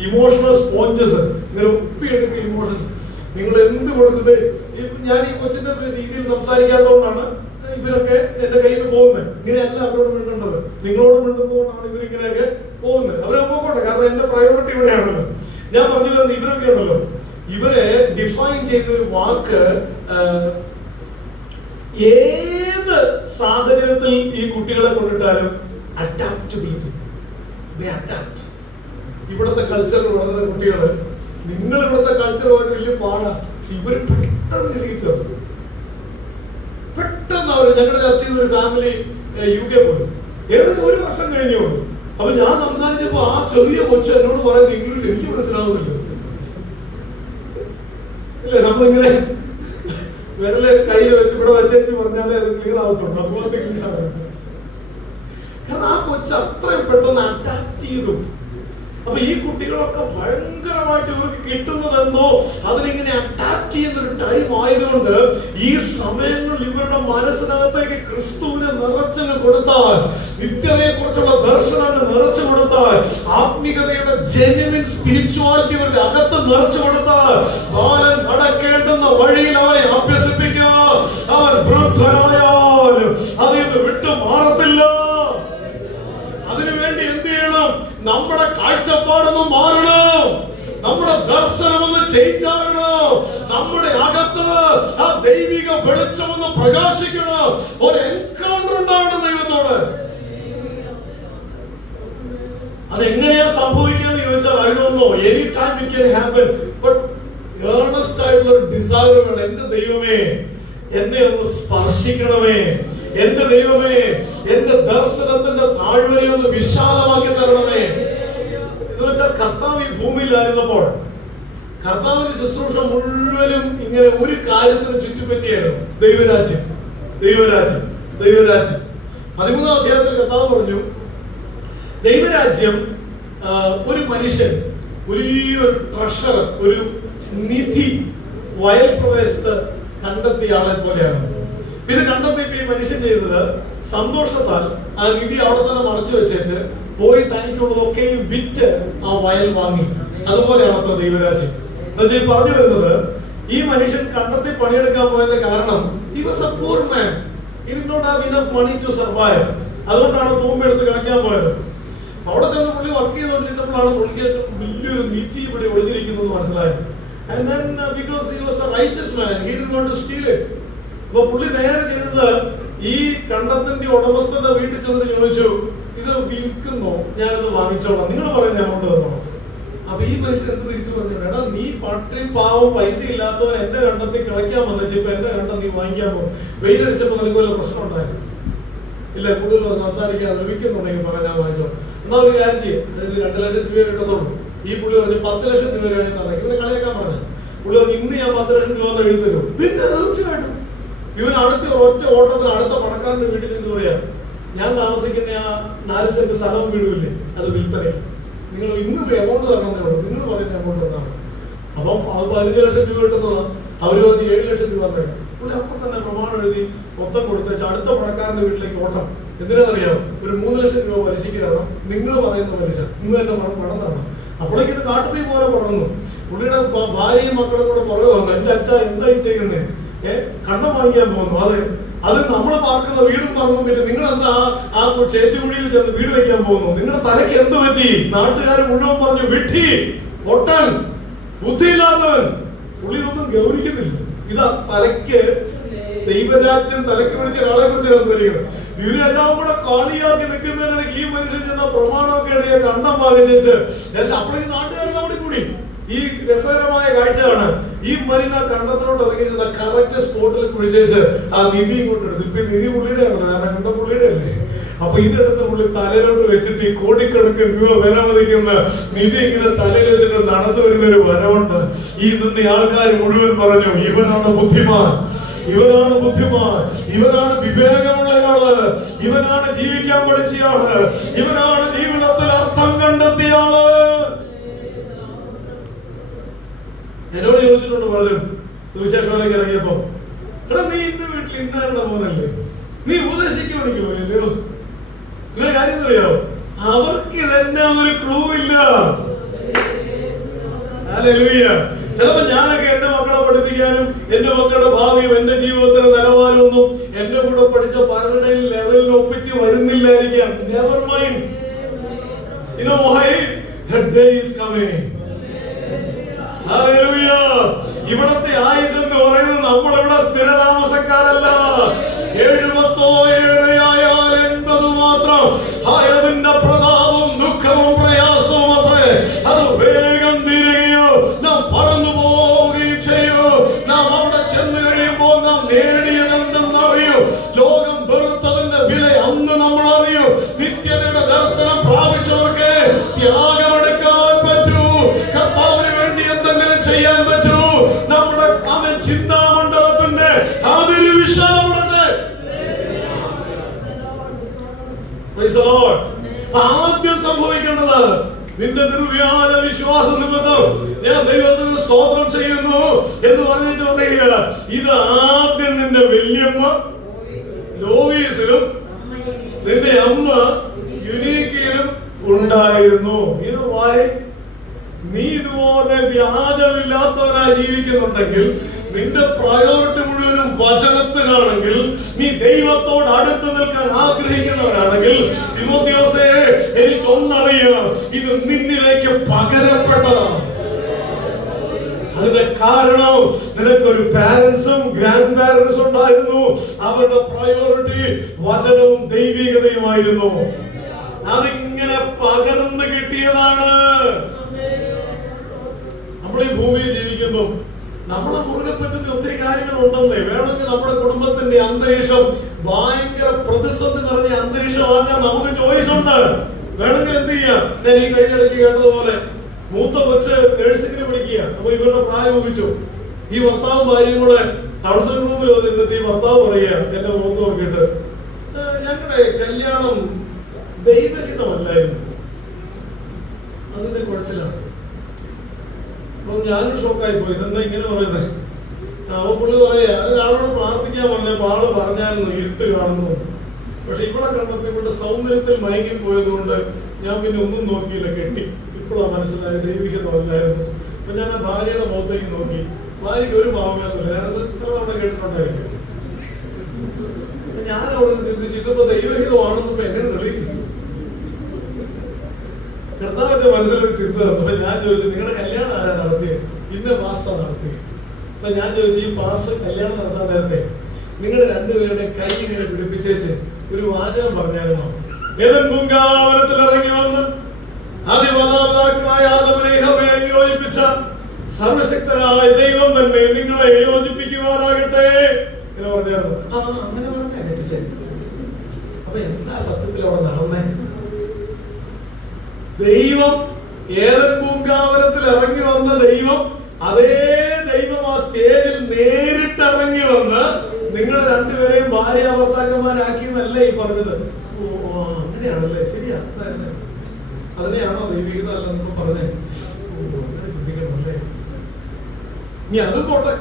ഇമോഷണൽ സ്പോഞ്ചസ് ഇങ്ങനെ ഒപ്പിയെടുക്കും ഇമോഷൻസ്. നിങ്ങൾ എന്ത് കൊടുക്കുന്നത്? ഞാൻ ഈ കൊച്ചിന്റെ രീതിയിൽ സംസാരിക്കാത്തതുകൊണ്ടാണ് ഇവരൊക്കെ എന്റെ കയ്യിൽ നിന്ന് പോകുന്നത്. ഇങ്ങനെയല്ല അവരോട് മിണ്ടുന്നത്, നിങ്ങളോട് മിണ്ടുന്നതുകൊണ്ടാണ് ഇവരിങ്ങനെയൊക്കെ പോകുന്നത്. അവരെ പോകട്ടെ, കാരണം എന്റെ പ്രയോറിറ്റി ഇവിടെയാണല്ലോ. ഞാൻ പറഞ്ഞു വരുന്നത് ഇവരൊക്കെ ഉണ്ടല്ലോ, ഇവരെ ഡിഫൈൻ ചെയ്ത ഒരു വാക്ക്, ഏത് സാഹചര്യത്തിൽ ഈ കുട്ടികളെ കൊണ്ടിട്ടാലും അഡാപ്റ്റബിലിറ്റി. ഇവിടുത്തെ കൾച്ചറിൽ വളർന്ന കുട്ടികള്, നിങ്ങൾ ഇവിടുത്തെ കൾച്ചറുമായിട്ട് വലിയ പാടാ, ഇവർ പെട്ടെന്ന് എണീറ്റ് പെട്ടെന്ന് അവർ. ഞങ്ങളുടെ ചർച്ച ചെയ്ത ഒരു ഫാമിലി UK പോയി, ഏകദേശം 1 വർഷം കഴിഞ്ഞു. അപ്പൊ ഞാൻ സംസാരിച്ചപ്പോ ആ ചെറിയ കൊച്ചു എന്നോട് പറയുന്നത് ഇംഗ്ലീഷ് എനിക്ക് മനസ്സിലാവുന്നില്ല. ഇല്ലേ, നമ്മളിങ്ങനെ വിരല് കയ്യിൽ ഇവിടെ വെച്ചു പറഞ്ഞാലേ അത് ക്ലിയർ ആവത്തുള്ളൂ. അതുപോലത്തെ ഇംഗ്ലീഷാണ്. കാരണം ആ കൊച്ചു അത്രയും പെട്ടെന്ന് അഡാപ്റ്റ് ചെയ്തു. അപ്പൊ ഈ കുട്ടികളൊക്കെ ഭയങ്കരമായിട്ട് ഇവർക്ക് കിട്ടുന്നതെന്തോ അതിലിങ്ങനെ അഡാപ്റ്റ് ചെയ്യുന്ന ഒരു ടൈം ആയതുകൊണ്ട് ഈ സമയങ്ങളിൽ ഇവരുടെ മനസ്സിനകത്തേക്ക് ക്രിസ്തുവിനെ നിറച്ചു കൊടുത്താൽ, നിത്യതയെ കുറിച്ചുള്ള ദർശനങ്ങൾ നിറച്ചു കൊടുത്താൽ, ആത്മീയതയുടെ ജെന്യുവിൻ സ്പിരിച്വാലിറ്റി ഇവരുടെ അകത്ത് നിറച്ചു കൊടുത്താൽ, ബാലൻ നടക്കേണ്ടുന്ന വഴിയിൽ അവരെ അഭ്യസിപ്പിക്കുക. അവൻ വൃദ്ധനായാലും അതിൽ നിന്ന് വിട്ടു മാറത്തില്ല. അതിനുവേണ്ടി എന്ത് ചെയ്യണം? നമ്മുടെ കാഴ്ചപ്പാടൊന്ന് മാറണം, നമ്മുടെ ദർശനം ഒന്ന് ചേഞ്ച് ആകണം, നമ്മുടെ അകത്ത് ആ ദൈവിക വെളിച്ചമൊന്ന് പ്രകാശിക്കണം, ഒരു എൻകൗണ്ടർ ഉണ്ടാവണം ദൈവത്തോട്. അതെങ്ങനെയാ സംഭവിക്കാന്ന് ചോദിച്ചാൽ I don't know. Any time it can happen. But earnest ആയിട്ടുള്ള ഒരു ഡിസയർ വേണം. എന്റെ ദൈവമേ, എന്നെ ഒന്ന് സ്പർശിക്കണമേ, എന്റെ ദൈവമേ, എന്റെ ദർശനത്തിന്റെ താഴ്വരെ ഒന്ന് വിശാലമാക്കി തരണമേ എന്ന് വെച്ചാൽ, കർത്താവ് ഈ ഭൂമിയിലായിരുന്നപ്പോൾ കർത്താവിന്റെ ശുശ്രൂഷ മുഴുവനും ഇങ്ങനെ ഒരു കാര്യത്തിന് ചുറ്റിപ്പറ്റിയായിരുന്നു. ദൈവരാജ്യം, ദൈവരാജ്യം, ദൈവരാജ്യം. 13-ാം അധ്യായത്തിൽ കർത്താവ് പറഞ്ഞു, ദൈവരാജ്യം ഒരു മനുഷ്യൻ വലിയൊരു ട്രഷർ, ഒരു നിധി വയൽ പ്രദേശത്ത് കണ്ടെത്തിയ ആളെ പോലെയാണ്. ഇത് കണ്ടെത്തിയപ്പോൾ ഈ മനുഷ്യൻ ചെയ്തത് സന്തോഷത്താൽ ആ നിധി അവിടെ തന്നെ മറച്ചു വെച്ചേച്ച് പോയി തനിക്കുള്ളതൊക്കെയും വിറ്റ് ആ വയൽ വാങ്ങി. അതുപോലെയാണ് അത്ര ദൈവരാജ്യം. എന്നുവെച്ചാൽ പറഞ്ഞു വരുന്നത്, ഈ മനുഷ്യൻ കണ്ടെത്തി പണിയെടുക്കാൻ പോയതിന്റെ കാരണം he was a poor man. He did not have enough money to survive. അതുകൊണ്ടാണ് തൂമ്പെടുത്ത് കളിക്കാൻ പോയത്. അവിടെ ചെന്ന് പുള്ളി വർക്ക് ചെയ്തുകൊണ്ടിരുന്നപ്പോഴാണ് പുള്ളിക്ക് വലിയൊരു നിധി ഇവിടെ ഒളിഞ്ഞിരിക്കുന്നത് മനസ്സിലായത്. And then because he was a righteous man, he didn't want to steal it. അപ്പൊ പുള്ളി നേരെ ചെയ്തത്, ഈ കണ്ടത്തിന്റെ ഉടമസ്ഥന്റെ വീട്ടിൽ ചെന്ന് ചോദിച്ചു, ഇത് വിൽക്കുന്നോ, ഞാനിത് വാങ്ങിച്ചോളാം, നിങ്ങൾ പറയുന്ന എമൗണ്ട് തന്നോ. അപ്പൊ ഈ മനുഷ്യൻ എന്ത് തിരിച്ചു പറഞ്ഞു, എടാ നീ പട്ടി പാവം പൈസ ഇല്ലാത്തവൻ എന്റെ കണ്ടത്തിൽ കിളയ്ക്കാൻ വന്നിട്ട് ഇപ്പൊ എന്റെ കണ്ടം നീ വാങ്ങിക്കാൻ പോകും. വെയിലടിച്ചപ്പോ നിനക്ക് വല്ല പ്രശ്നം ഉണ്ടായിരുന്നു ഇല്ല, കൂടുതൽ സംസാരിക്കാൻ ലഭിക്കുന്നുണ്ടെങ്കിൽ പറയാൻ ഞാൻ വാങ്ങിച്ചോ. എന്നാ ഒരു കാര്യം ചെയ്യും, അതിന് 2 ലക്ഷം രൂപ കിട്ടത്തുള്ളൂ. ഈ പുള്ളി പറഞ്ഞു 10 ലക്ഷം രൂപ വേണമെങ്കിൽ തന്നെ ഇവനെ കളയാക്കാൻ പറഞ്ഞു. പുള്ളി പറഞ്ഞു, ഇന്ന് ഞാൻ 10 ലക്ഷം രൂപ എന്ന് എഴുതി തരും. പിന്നെ തീർച്ചയായിട്ടും ഇവൻ അടുത്ത ഒറ്റ ഓട്ടത്തിന് അടുത്ത പണക്കാരന്റെ വീട്ടിൽ നിന്ന് പറയാ, ഞാൻ താമസിക്കുന്ന ആ 4 സെന്റ് സ്ഥലവും വീടുമില്ലേ, അത് വിൽപ്പന, നിങ്ങൾ ഇന്ന് എമൗണ്ട് തരണമെന്നേ ഉള്ളൂ, നിങ്ങൾ പറയുന്ന എമൗണ്ട് എന്താണ്. അപ്പം അത് 15 ലക്ഷം രൂപ കിട്ടുന്നതാണ്. അവര് പറഞ്ഞ് 7 ലക്ഷം രൂപ വേണം. പുള്ളി അപ്പം തന്നെ പ്രമാണം എഴുതി മൊത്തം കൊടുത്തേച്ച് അടുത്ത പണക്കാരന്റെ വീട്ടിലേക്ക് ഓട്ടം. എന്തിനാണെന്നറിയാമോ? ഒരു 3 ലക്ഷം രൂപ പലിശയ്ക്ക് തരണം, നിങ്ങൾ പറയുന്ന പലിശ ഇന്ന് തന്നെ പണം തരണം. അപ്പോഴേക്ക് ഇത് കാട്ടുതീ പോലെ പറഞ്ഞു. പുള്ളിയുടെ ഭാര്യയും മക്കളും കൂടെ പുറകെ വന്നു, എന്റെ അച്ഛ എന്തായി ചെയ്യുന്നേ, കണ്ണം വാങ്ങിക്കാൻ പോകുന്നു. അത് നമ്മൾ പാർക്കുന്ന വീടും പറമ്പും പറ്റി, നിങ്ങൾ എന്താ ആ ചേറ്റുകുഴിയിൽ ചെന്ന് വീട് വയ്ക്കാൻ പോകുന്നു, നിങ്ങളുടെ തലയ്ക്ക് എന്ത് പറ്റി? നാട്ടുകാർ മുഴുവൻ പറഞ്ഞു, വിട്ടി, ഒട്ടൻ, ബുദ്ധിയില്ലാത്തവൻ. പുള്ളി ഒന്നും ഗൗനിക്കുന്നില്ല. ഇതാ തലയ്ക്ക് ദൈവരാജ്യം തലയ്ക്ക് പിടിച്ച ഒരാളെ കുറിച്ച് സംസാരിക്കുന്നത്. ഇവരെല്ലാം കൂടെ കാളിയാക്കി നിൽക്കുന്നതിനിടയ്ക്ക് ഈ മനുഷ്യൻ ചെന്ന പ്രമാണമൊക്കെ എഴുതിയ കണ്ണം വാങ്ങിച്ച് അപ്പോഴേക്ക് നാട്ടുകാർക്ക് അവിടെ കൂടി. ഈ രസകരമായ കാഴ്ചയാണ്, ഈ മരുന്ന് ആ കണ്ടത്തിലോട്ട് ഇറങ്ങി ചെന്ന കറക്റ്റ് സ്പോട്ടിൽ കുഴിച്ചേച്ച് ആ നിധി ഇങ്ങോട്ട് എടുത്തു. ഇപ്പൊ നിധി പുള്ളിയുടെ ആണ്, കാരണം കണ്ട പുള്ളിയുടെ അല്ലേ. അപ്പൊ ഇതെടുത്ത് പുള്ളി തലയിലോട്ട് വെച്ചിട്ട് ഈ കോടിക്കണക്കിന് രൂപ വില മതിക്കുന്ന നിധി ഇങ്ങനെ തലയിൽ വെച്ചിട്ട് നടന്നു വരുന്നൊരു വരവുണ്ട്. ഈ നിന്ന് ആൾക്കാർ മുഴുവൻ പറഞ്ഞു, ഇവനാണ് ബുദ്ധിമാൻ, ഇവനാണ് ബുദ്ധിമാൻ, ഇവനാണ് വിവേകമുള്ളയാള്, ഇവനാണ് ജീവിക്കാൻ പഠിച്ചയാള്, ഇവനാണ് ജീവിതത്തിൽ അർത്ഥം കണ്ടെത്തിയാള്. എന്നോട് ചോദിച്ചിട്ടുണ്ട് പലരും സുവിശേഷത്തിലേക്ക് ഇറങ്ങിയപ്പോ, എടാ നീ ഇന്ന് വീട്ടിൽ ഇന്നാരുടെ മോനല്ലേ, നീ ഉപദേശിക്കാൻ പഠിക്കുമോ? ഇതേ കാര്യം അറിയാമോ? അവർക്ക് ഇതെന്നെ ഒരു ക്ലൂ ഇല്ല. ചിലപ്പോ ഞാനൊക്കെ എന്റെ മക്കളെ പഠിപ്പിക്കാനും എന്റെ മക്കളുടെ ഭാവിയും എന്റെ ജീവിതത്തിന്റെ നിലവാരവും ഒന്നും എന്റെ കൂടെ പഠിച്ച പലരുടെ ലെവലിൽ ഒപ്പിച്ച് വരുന്നില്ലായിരിക്കാം. Never mind. You know why? That day is coming. ഇവിടത്തെ ആയുസ് എന്ന് പറയുന്നത് നമ്മളിവിടെ സ്ഥിരതാമസക്കാരല്ല. 70 ഏറെയായാൽ 80 മാത്രം. അതിന്റെ പ്രതാപം ദുഃഖവും പ്രയാസവും അത്രേ. അത് വേഗം തീരുകയോ നാം പറന്നു പോവുകയും ചെയ്യൂ. നാം അവിടെ ചെന്ന് കഴിയുമ്പോൾ നാം നേടിയതെന്തെന്നറിയൂ. ലോകം വെറുത്തതിന്റെ വില അന്ന് നമ്മൾ അറിയൂ. നിത്യതയുടെ ദർശനം പ്രാപിച്ചവർക്ക് ത്യാഗമെടുക്കാൻ പറ്റൂ. കർത്താവിന് വേണ്ടി എന്തെങ്കിലും ചെയ്യാൻ പറ്റൂ. നമ്മുടെ അവൻ ചിന്താമണ്ഡലത്തിന്റെ അതിര് വിശാലപ്പെടട്ടെ. ആദ്യം സംഭവിക്കേണ്ടത് നിന്റെ നിർവ്യാജ വിശ്വാസ നിമിത്തം ഞാൻ ദൈവത്തിന് സ്തോത്രം ചെയ്യുന്നു എന്ന് പറഞ്ഞിട്ടുണ്ടെങ്കിൽ ഇത് ആദ്യം നിന്റെ വല്യമ്മ ലോവീസിലും നിന്റെ അമ്മ യുനീക്കിയിലും ഉണ്ടായിരുന്നു. ഇത് വായി നീ ഇതുപോലെ വ്യാജമില്ലാത്തവനായി ജീവിക്കുന്നുണ്ടെങ്കിൽ, നിന്റെ പ്രയോറിറ്റി മുഴുവനും വചനത്തിനാണെങ്കിൽ, നീ ദൈവത്തോട് അടുത്ത് നിൽക്കാൻ ആഗ്രഹിക്കുന്നവരാണെങ്കിൽ, തിമോത്തിയോസേ എനിക്കൊന്നറിയാം, ഇത് നിന്നിലേക്ക് പകരപ്പെട്ടതാണ്. അതിന്റെ കാരണം നിനക്കൊരു പാരന്റ്സും ഗ്രാൻഡ് പാരന്റ്സും ഉണ്ടായിരുന്നു. അവരുടെ പ്രയോറിറ്റി വചനവും ദൈവികതയുമായിരുന്നു. അതിങ്ങനെ പകർന്നു കിട്ടിയതാണ്. നമ്മൾ ഈ ഭൂമിയിൽ ജീവിക്കുമ്പോൾ നമ്മളെ മുറുകെ പറ്റുന്ന ഒത്തിരി കാര്യങ്ങൾ ഉണ്ടെന്നേ. വേണമെങ്കിൽ നമ്മുടെ കുടുംബത്തിന്റെ അന്തരീക്ഷം ഭയങ്കര പ്രതിസന്ധി നിറഞ്ഞ അന്തരീക്ഷമാക്കാൻ നമുക്ക് ചോയ്സ് ഉണ്ട്. വേണമെങ്കിൽ എന്ത് ചെയ്യാം? ഞാൻ ഈ കഴിഞ്ഞിടയ്ക്ക് കേട്ടതുപോലെ മൂത്ത കൊച്ച് നഴ്സിംഗിന് പഠിക്കുക. അപ്പൊ ഇവരുടെ പ്രായം ഊഹിച്ചു. ഈ ഭർത്താവും ഭാര്യയും കൂടെ കൗൺസിലിംഗ് റൂമിൽ വന്നിരുന്നിട്ട് ഈ ഭർത്താവ് പറയുക, എന്റെ മുഖത്ത് നോക്കിയിട്ട്, ഞങ്ങളുടെ കല്യാണം ദൈവഹിതമല്ലായിരുന്നു. അതിന്റെ കുഴച്ചിലാണ്. അപ്പൊ ഞാനും ഷോക്കായി പോയി. എന്താ ഇങ്ങനെ പറയുന്നത്? അവൻ പുള്ളി പറയാ, ഒരാളോട് പ്രാർത്ഥിക്കാൻ പറഞ്ഞപ്പോ ആള് പറഞ്ഞായിരുന്നു ഇരുട്ട് കാണുന്നു. പക്ഷെ ഇവിടെ കണ്ടപ്പോ ഇവിടെ സൗന്ദര്യത്തിൽ മയങ്ങി പോയത് കൊണ്ട് ഞാൻ പിന്നെ ഒന്നും നോക്കിയില്ല, കെട്ടി. ഇപ്പോഴാണ് മനസ്സിലായ ദൈവികതമല്ലായിരുന്നു. അപ്പൊ ഞാൻ ആ ഭാര്യയുടെ മുഖത്തേക്ക് നോക്കി. ഭാര്യയ്ക്ക് ഒരു ഭാവമൊന്നുമില്ല. ഞാനത് അവിടെ കേട്ടിട്ടുണ്ടായിരിക്കും. ഞാൻ അവിടെ ചിന്തിച്ചു, ഇതിപ്പോ ദൈവഹിതമാണെന്ന് എങ്ങനെ തെളിയിക്കും? കർത്താവിന്റെ മനസ്സിലൊരു ചിന്ത തന്നു. അപ്പൊ ഞാൻ ചോദിച്ചു, നിങ്ങളുടെ കല്യാണം ആരാ നടത്തിയത്? ഇന്ന പാസ്റ്റർ നടത്തി. അപ്പൊ ഞാൻ ചോദിച്ചു, ഈ പാസ്റ്റർ കല്യാണം നടത്താൻ നേരത്തെ നിങ്ങളുടെ രണ്ടുപേരുടെ കൈ ഇങ്ങനെ പിടിപ്പിച്ചേച്ച് ഒരു വാചകം പറഞ്ഞായിരുന്നോ? ഏതൻ പൂങ്കാവനത്തിൽ ഇറങ്ങി വന്ന് ആദിമാതാപിതാക്കളായ ആദമിനെ ഹവ്വയെയും യോജിപ്പിച്ച സർവശക്തനായ ദൈവം തന്നെ നിങ്ങളെ യോജിപ്പിക്കുമാറാകട്ടെ എന്ന് പറഞ്ഞായിരുന്നു. അങ്ങനെ പറഞ്ഞാ കേട്ടിച്ചേ. അപ്പൊ എന്താ സത്യത്തിൽ അവിടെ നടന്നേ? ദൈവം ഏതൻ പൂങ്കാവനത്തിൽ ഇറങ്ങി വന്ന ദൈവം, അതേ ദൈവം ആ സ്റ്റേജിൽ നേരിട്ട് ഇറങ്ങി വന്ന് നിങ്ങളെ രണ്ടുപേരെയും ഭാര്യ ഭർത്താക്കന്മാരാക്കിയെന്നല്ലേ ഈ പറഞ്ഞത്? ഓ അങ്ങനെയാണല്ലേ, ശരിയാ. അതിനെയാണോ ദൈവികത അല്ലെന്നൊക്കെ പറഞ്ഞേ? അങ്ങനെ ചിന്തിക്കണമല്ലേ? ഇനി അതും പോട്ടെ.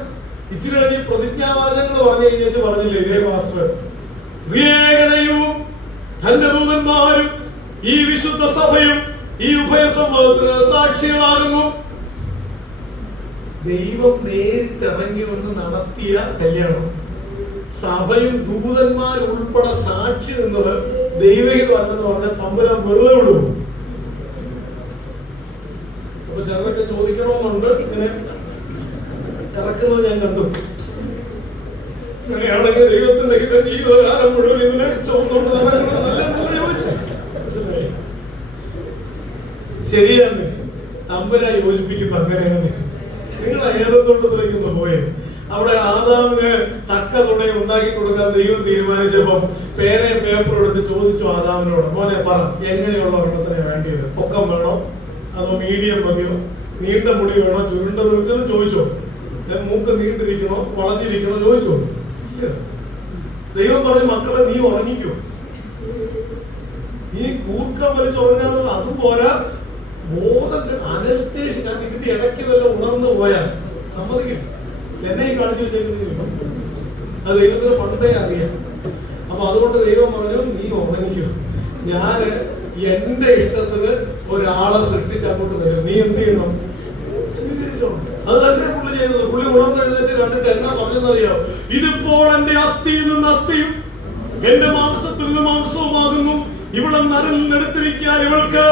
ഇച്ചിരി കഴിഞ്ഞ് പ്രതിജ്ഞാവാചകങ്ങൾ പറഞ്ഞു കഴിഞ്ഞാൽ പറഞ്ഞില്ലേ ഇതേ പാസ്റ്റർ, ത്രിയേകദൈവവും തന്റെ ദൂതന്മാരും ഈ വിശുദ്ധ സഭയും ഈ ഉഭയസംഭവത്തിന് സാക്ഷികളാകുന്നു. ദൈവം നേരിട്ടിറങ്ങി വന്ന് നടത്തിയ കല്യാണം, സഭയും ദൂതന്മാരും ഉൾപ്പെടെ സാക്ഷി നിന്നത് ദൈവഹിതമല്ലെന്ന് പറഞ്ഞാൽ തമ്പുരാൻ വെറുതെ വിടും. അപ്പൊ ചിലരൊക്കെ ചോദിക്കണമെന്നുണ്ട്, ഇങ്ങനെ ഇറക്കുന്നത് ഞാൻ കണ്ടു. അങ്ങനെയാണെങ്കിൽ ദൈവത്തിന്റെ ഹിതം ജീവിതകാലം മുഴുവൻ ഇതിനെ ചോദിച്ചോണ്ട് നല്ല ചോദിച്ചു. മനസ്സിലായി? ശരിയാണ്, തമ്പുരാൻ യോജിപ്പിക്കുമ്പോ അങ്ങനെയാണ്. നിങ്ങൾ ഏതൊത്തോട്ടത്തിലേക്കൊന്ന് പോയി അവിടെ ആദാമിന് തക്ക തുണയെ ഉണ്ടാക്കി കൊടുക്കാൻ ദൈവം തീരുമാനിച്ചപ്പം പേപ്പർ എടുത്ത് ചോദിച്ചു ആദാമിനോട്, മോനെ പറ എങ്ങനെയുള്ള ഒരെണ്ണത്തിനെ വേണ്ടിയത്? പൊക്കം വേണോ അതോ മീഡിയം മതിയോ? നീണ്ട മുടി വേണോ ചുരുണ്ട എന്ന് ചോദിച്ചോ? മൂക്ക് നീണ്ടിരിക്കണോ വളഞ്ഞിരിക്കണോ ചോദിച്ചോ? ദൈവം പറഞ്ഞു, മക്കളെ നീ ഉറങ്ങിക്കോ. നീ കൂർക്കം വലിച്ചുറങ്ങാതെ അതും പോരാ, ബോധം അനസ്തേഷ്യ. കാരണം ഇതിന്റെ ഇടയ്ക്ക് വല്ല ഉണർന്നു പോയാൽ സമ്മതിക്കില്ല. എന്നെ ഈ കാണിച്ചു വെച്ചേക്കുന്നില്ല, അത് ദൈവത്തിന് പണ്ടേ അറിയാം. അപ്പൊ അതുകൊണ്ട് ദൈവം പറഞ്ഞു, നീ ഉറങ്ങിക്കോ, ഞാന് എന്റെ ഇഷ്ടത്തിന് ഒരാളെ സൃഷ്ടിച്ച് അങ്ങോട്ട് തരും, നീ എന്ത് ചെയ്യണം? സ്വീകരിച്ചോ. അത് തന്നെ പുള്ളി ചെയ്തത്. പുള്ളി ഉണർന്നെഴുന്നേറ്റ് കണ്ടിട്ട് എന്നാ പറഞ്ഞെന്നറിയാം? ഇതിപ്പോൾ എന്റെ അസ്ഥിയിൽ നിന്ന് അസ്ഥിയും എന്റെ മാംസത്തിൽ നിന്ന് മാംസവുമാകുന്നു, ഇവിടെ നരൽ എടുത്തിരിക്കാൻ ഇവൾക്ക്.